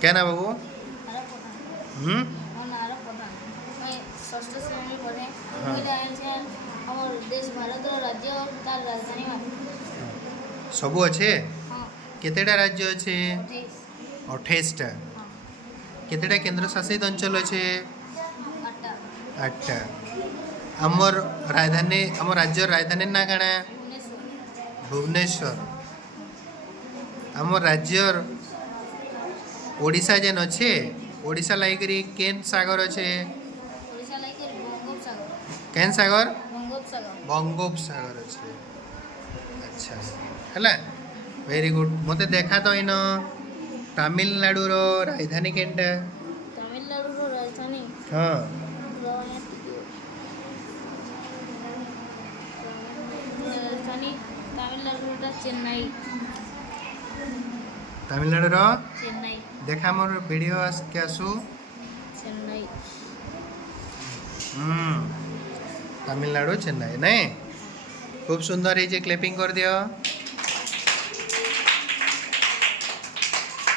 क्या ना बाबू नारा प्रधान हम्म और नारा प्रधान मैं षष्ठ श्रेणी पढ़े हाँ। मुझे आयल छे हमर देश भारत राज्य और तार राजधानी में सबू अच्छे हाँ केतेटा राज्य अच्छे 28 28टा हाँ केतेटा केंद्र शासित अंचल अच्छे 8टा 8टा आमर राजधानी आम राज्य राजधानी ना काଣା भुवनेश्वर भुवनेश्वर आम राज्य ओडिशा जेन अच्छे ओडिशा लागिकरी केन सागर अच्छे ओडिशा लाइक बंगोपसागर केन सागर बंगोपसागर बंगोपसागर अच्छे अच्छा है वेरी गुड मते देखा तो इन तमिलनाडु रो राजधानी केनटा तमिलनाडु रो राजधानी हाँ राजधानी तमिलनाडु रो चेन्नई तमिलनाडु रो चेन्नई देखा मोर वीडियो के आसू चेन्नई तमिलनाडु चेन्नई नहीं खूब सुंदर है क्लिपिंग कर दियो।